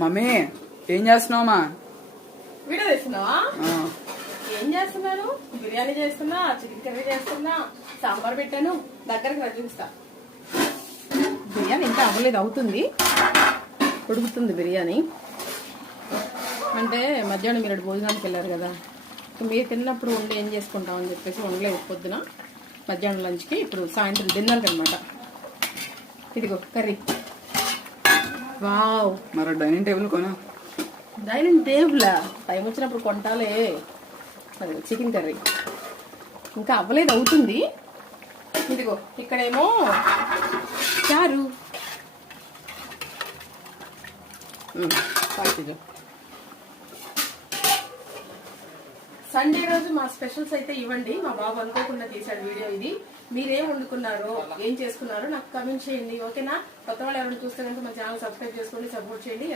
Mummy ఏం చేస్తున్నావమ్మా? Video చేస్తున్నావా? ఏం చేస్తున్నాను? బిర్యానీ చేస్తున్నా, చికెన్ కర్రీ చేస్తున్నా, సాంబార్ పెట్టాను. దగ్గరకు రా చూపిస్తా. బిర్యానీ ఇంకా అవ్వలేదు, అవుతుంది, ఉడుకుతుంది బిర్యానీ. అంటే మధ్యాహ్నం మీరు భోజనానికి వెళ్ళారు కదా, మీరు తిన్నప్పుడు వండి ఏం చేసుకుంటామని చెప్పేసి వండలేదు పొద్దున. మధ్యాహ్నం లంచ్కి, ఇప్పుడు సాయంత్రం డిన్నర్కి అనమాట. ఇదిగో కర్రీ. వావ్, మరి డైనింగ్ టేబుల్ కొనా? డైనింగ్ టేబుల్ టైం వచ్చినప్పుడు కొంటాలే. అది చికెన్ కర్రీ ఇంకా అవ్వలేదు, అవుతుంది. ఇదిగో ఇక్కడేమో చారు. సండే రోజు మా స్పెషల్స్ అయితే ఇవ్వండి. మా బాబు అనుకోకుండా తీసాడు వీడియో ఇది. మీరేం వండుకున్నారో, ఏం చేసుకున్నారో నాకు కమెంట్ చేయండి, ఓకేనా? కొత్త వాళ్ళు ఎవరైనా చూస్తే కనుక మా ఛానల్ సబ్స్క్రైబ్ చేసుకోండి, సపోర్ట్ చేయండి.